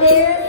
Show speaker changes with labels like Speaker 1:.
Speaker 1: আমাদের